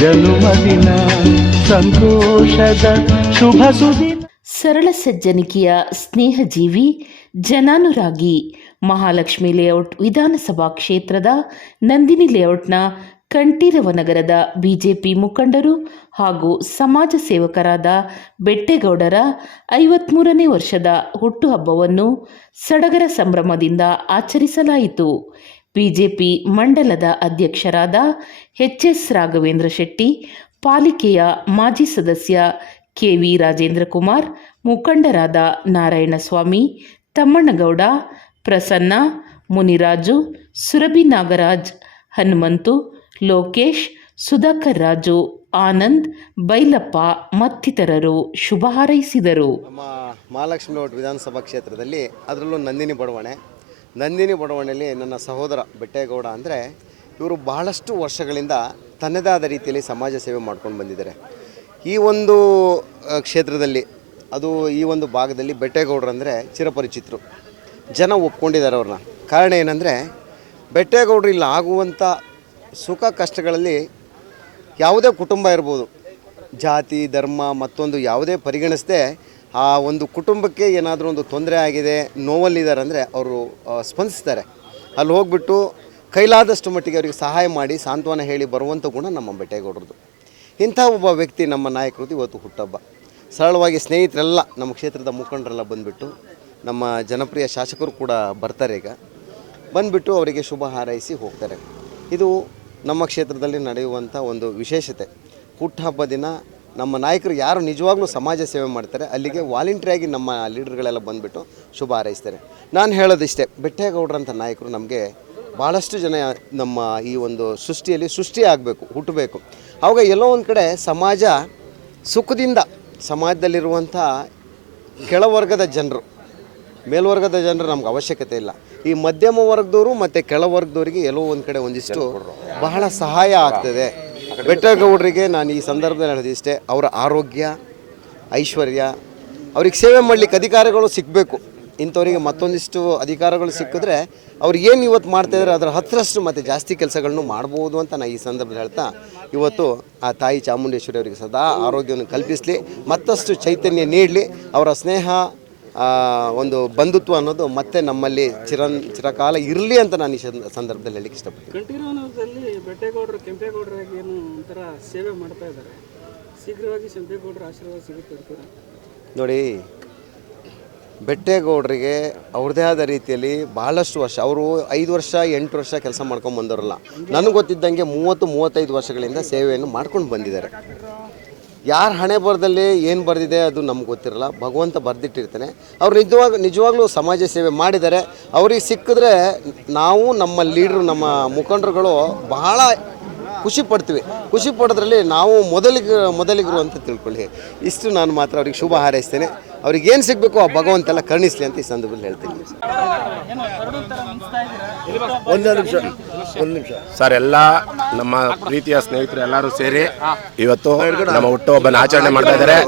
ಜನುಮದಿನ ಸಂತೋಷದ ಶುಭ ಸುದಿನ. ಸರಳ ಸಜ್ಜನಿಕೆಯ ಸ್ನೇಹಜೀವಿ ಜನಾನುರಾಗಿ, ಮಹಾಲಕ್ಷ್ಮಿ ಲೇಔಟ್ ವಿಧಾನಸಭಾ ಕ್ಷೇತ್ರದ ನಂದಿನಿ ಲೇಔಟ್ನ ಕಂಠೀರವ ನಗರದ ಬಿಜೆಪಿ ಮುಖಂಡರು ಹಾಗೂ ಸಮಾಜ ಸೇವಕರಾದ ಬೆಟ್ಟೇಗೌಡರ ಐವತ್ಮೂರನೇ ವರ್ಷದ ಹುಟ್ಟುಹಬ್ಬವನ್ನು ಸಡಗರ ಸಂಭ್ರಮದಿಂದ ಆಚರಿಸಲಾಯಿತು. ಬಿಜೆಪಿ ಮಂಡಲದ ಅಧ್ಯಕ್ಷರಾದ ಎಚ್ ಎಸ್ ರಾಘವೇಂದ್ರ ಶೆಟ್ಟಿ, ಪಾಲಿಕೆಯ ಮಾಜಿ ಸದಸ್ಯ ಕೆವಿ ರಾಜೇಂದ್ರ ಕುಮಾರ್, ಮುಖಂಡರಾದ ನಾರಾಯಣಸ್ವಾಮಿ, ತಮ್ಮಣ್ಣಗೌಡ, ಪ್ರಸನ್ನ, ಮುನಿರಾಜು, ಸುರಭಿ ನಾಗರಾಜ್, ಹನುಮಂತು, ಲೋಕೇಶ್, ಸುಧಾಕರ್ ರಾಜು, ಆನಂದ್, ಬೈಲಪ್ಪ ಮತ್ತಿತರರು ಶುಭ ಹಾರೈಸಿದರು. ಮಹಾಲಕ್ಷ್ಮಿ ವಿಧಾನಸಭಾ ಕ್ಷೇತ್ರದಲ್ಲಿ ಅದರಲ್ಲೂ ನಂದಿನಿ ಬಡಾವಣೆ. ನಂದಿನಿ ಬಡಾವಣೆಯಲ್ಲಿ ನನ್ನ ಸಹೋದರ ಬೆಟ್ಟೇಗೌಡ ಅಂದರೆ ಇವರು ಬಹಳಷ್ಟು ವರ್ಷಗಳಿಂದ ತನ್ನದೇ ಆದ ರೀತಿಯಲ್ಲಿ ಸಮಾಜ ಸೇವೆ ಮಾಡ್ಕೊಂಡು ಬಂದಿದ್ದಾರೆ. ಈ ಒಂದು ಕ್ಷೇತ್ರದಲ್ಲಿ, ಅದು ಈ ಒಂದು ಭಾಗದಲ್ಲಿ ಬೆಟ್ಟೇಗೌಡರು ಅಂದರೆ ಚಿರಪರಿಚಿತರು. ಜನ ಒಪ್ಕೊಂಡಿದ್ದಾರೆ ಅವ್ರನ್ನ. ಕಾರಣ ಏನಂದರೆ, ಬೆಟ್ಟೇಗೌಡರು ಇಲ್ಲಿ ಆಗುವಂಥ ಸುಖ ಕಷ್ಟಗಳಲ್ಲಿ ಯಾವುದೇ ಕುಟುಂಬ ಇರ್ಬೋದು. ಜಾತಿ, ಧರ್ಮ, ಮತ್ತೊಂದು ಯಾವುದೇ ಪರಿಗಣಿಸದೆ ಆ ಒಂದು ಕುಟುಂಬಕ್ಕೆ ಏನಾದರೂ ಒಂದು ತೊಂದರೆ ಆಗಿದೆ, ನೋವಲ್ಲಿದ್ದಾರೆ ಅಂದರೆ ಅವರು ಸ್ಪಂದಿಸ್ತಾರೆ. ಅಲ್ಲಿ ಹೋಗ್ಬಿಟ್ಟು ಕೈಲಾದಷ್ಟು ಮಟ್ಟಿಗೆ ಅವರಿಗೆ ಸಹಾಯ ಮಾಡಿ, ಸಾಂತ್ವನ ಹೇಳಿ ಬರುವಂಥ ಗುಣ ನಮ್ಮ ಬೆಟ್ಟೇಗೌಡರದು ಇಂಥ ಒಬ್ಬ ವ್ಯಕ್ತಿ ನಮ್ಮ ನಾಯಕರದ್ದು ಇವತ್ತು ಹುಟ್ಟಬ್ಬ ಸರಳವಾಗಿ ಸ್ನೇಹಿತರೆಲ್ಲ, ನಮ್ಮ ಕ್ಷೇತ್ರದ ಮುಖಂಡರೆಲ್ಲ ಬಂದುಬಿಟ್ಟು, ನಮ್ಮ ಜನಪ್ರಿಯ ಶಾಸಕರು ಕೂಡ ಬರ್ತಾರೆ ಈಗ. ಬಂದುಬಿಟ್ಟು ಅವರಿಗೆ ಶುಭ ಹಾರೈಸಿ ಹೋಗ್ತಾರೆ. ಇದು ನಮ್ಮ ಕ್ಷೇತ್ರದಲ್ಲಿ ನಡೆಯುವಂಥ ಒಂದು ವಿಶೇಷತೆ. ಹುಟ್ಟುಹಬ್ಬ ದಿನ ನಮ್ಮ ನಾಯಕರು ಯಾರು ನಿಜವಾಗ್ಲೂ ಸಮಾಜ ಸೇವೆ ಮಾಡ್ತಾರೆ ಅಲ್ಲಿಗೆ ವಾಲಂಟ್ರಿಯಾಗಿ ನಮ್ಮ ಲೀಡರ್ಗಳೆಲ್ಲ ಬಂದುಬಿಟ್ಟು ಶುಭ ಹಾರೈಸ್ತಾರೆ. ನಾನು ಹೇಳೋದಿಷ್ಟೇ ಬೆಟ್ಟೇಗೌಡರಂಥ ನಾಯಕರು ನಮಗೆ ಭಾಳಷ್ಟು ಜನ ನಮ್ಮ ಈ ಒಂದು ಸೃಷ್ಟಿಯಲ್ಲಿ ಸೃಷ್ಟಿ ಆಗಬೇಕು ಹುಟ್ಟಬೇಕು. ಆವಾಗ ಎಲ್ಲೋ ಒಂದು ಕಡೆ ಸಮಾಜ ಸುಖದಿಂದ ಸಮಾಜದಲ್ಲಿರುವಂಥ ಕೆಳವರ್ಗದ ಜನರು ಮೇಲ್ವರ್ಗದ ಜನರು ನಮ್ಗೆ ಅವಶ್ಯಕತೆ ಇಲ್ಲ. ಈ ಮಧ್ಯಮ ವರ್ಗದವರು ಮತ್ತು ಕೆಳವರ್ಗದವರಿಗೆ ಎಲ್ಲೋ ಒಂದು ಕಡೆ ಒಂದಿಷ್ಟು ಬಹಳ ಸಹಾಯ ಆಗ್ತದೆ. ಬೆಟ್ಟಗೌಡರಿಗೆ ನಾನು ಈ ಸಂದರ್ಭದಲ್ಲಿ ಹೇಳೋದಿಷ್ಟೇ ಅವರ ಆರೋಗ್ಯ, ಐಶ್ವರ್ಯ, ಅವ್ರಿಗೆ ಸೇವೆ ಮಾಡಲಿಕ್ಕೆ ಅಧಿಕಾರಗಳು ಸಿಗಬೇಕು. ಇಂಥವರಿಗೆ ಮತ್ತೊಂದಿಷ್ಟು ಅಧಿಕಾರಗಳು ಸಿಕ್ಕಿದ್ರೆ ಅವ್ರು ಏನು ಇವತ್ತು ಮಾಡ್ತಾಯಿದ್ರೆ ಅದರ ಹತ್ತರಷ್ಟು ಮತ್ತು ಜಾಸ್ತಿ ಕೆಲಸಗಳನ್ನು ಮಾಡ್ಬೋದು ಅಂತ ನಾನು ಈ ಸಂದರ್ಭದಲ್ಲಿ ಹೇಳ್ತಾ, ಇವತ್ತು ಆ ತಾಯಿ ಚಾಮುಂಡೇಶ್ವರಿ ಅವರಿಗೆ ಸದಾ ಆರೋಗ್ಯವನ್ನು ಕಲ್ಪಿಸಲಿ, ಮತ್ತಷ್ಟು ಚೈತನ್ಯ ನೀಡಲಿ, ಅವರ ಸ್ನೇಹ ಒಂದು ಬಂಧುತ್ವ ಅನ್ನೋದು ಮತ್ತೆ ನಮ್ಮಲ್ಲಿ ಚಿರನ್ ಚಿರಕಾಲ ಇರಲಿ ಅಂತ ನಾನು ಈ ಸಂದ- ಸಂದರ್ಭದಲ್ಲಿ ಹೇಳಿಕ್ಕೆ ಇಷ್ಟಪಡ್ತೀನಿ. ಕಂಠೀರವನದಲ್ಲಿ ಬೆಟ್ಟೇಗೌಡರು ಕೆಂಪೇಗೌಡರಾಗಿ ಏನು ಒಂಥರ ಸೇವೆ ಮಾಡ್ತಾ ಇದ್ದಾರೆ. ಶೀಘ್ರವಾಗಿ ಕೆಂಪೇಗೌಡರ ಆಶೀರ್ವಾದ ಸಿಗುತ್ತೆ ನೋಡಿ ಬೆಟ್ಟೇಗೌಡರಿಗೆ ಅವ್ರದ್ದೇ ಆದ ರೀತಿಯಲ್ಲಿ ಬಹಳಷ್ಟು ವರ್ಷ ಅವರು ಐದು ವರ್ಷ ಎಂಟು ವರ್ಷ ಕೆಲಸ ಮಾಡ್ಕೊಂಡು ಬಂದವರಲ್ಲ. ನನಗೆ ಗೊತ್ತಿದ್ದಂಗೆ ಮೂವತ್ತು ಮೂವತ್ತೈದು ವರ್ಷಗಳಿಂದ ಸೇವೆಯನ್ನು ಮಾಡ್ಕೊಂಡು ಬಂದಿದ್ದಾರೆ. ಯಾರ ಹಣೆ ಬರದಲ್ಲಿ ಏನು ಬರೆದಿದೆ ಅದು ನಮ್ಗೆ ಗೊತ್ತಿರಲ್ಲ. ಭಗವಂತ ಬರೆದಿಟ್ಟಿರ್ತಾನೆ. ಅವ್ರು ನಿಜವಾಗ ನಿಜವಾಗ್ಲೂ ಸಮಾಜ ಸೇವೆ ಮಾಡಿದ್ದಾರೆ ಅವ್ರಿಗೆ ಸಿಕ್ಕಿದ್ರೆ ನಾವು ನಮ್ಮ ಲೀಡ್ರು ನಮ್ಮ ಮುಖಂಡರುಗಳು ಬಹಳ ಖುಷಿ ಪಡ್ತೀವಿ. ಖುಷಿ ಪಡೋದ್ರಲ್ಲಿ ನಾವು ಮೊದಲಿಗ ಮೊದಲಿಗರು ಅಂತ ತಿಳ್ಕೊಳ್ಳಿ. ಇಷ್ಟು ನಾನು ಮಾತ್ರ ಅವ್ರಿಗೆ ಶುಭ ಹಾರೈಸ್ತೇನೆ. ಅವ್ರಿಗೆ ಏನು ಸಿಗಬೇಕು ಆ ಭಗವಂತೆಲ್ಲ ಕರುಣಿಸ್ಲಿ ಅಂತ ಈ ಸಂದರ್ಭದಲ್ಲಿ ಹೇಳ್ತೀನಿ. ಒಂದೇ ನಿಮಿಷ ಒಂದು ನಿಮಿಷ. ಸರ್ ಎಲ್ಲ ನಮ್ಮ ಪ್ರೀತಿಯ ಸ್ನೇಹಿತರು ಎಲ್ಲರೂ ಸೇರಿ ಇವತ್ತು ನಮ್ಮ ಹುಟ್ಟುಹಬ್ಬನ ಆಚರಣೆ ಮಾಡ್ತಾ ಇದ್ದಾರೆ.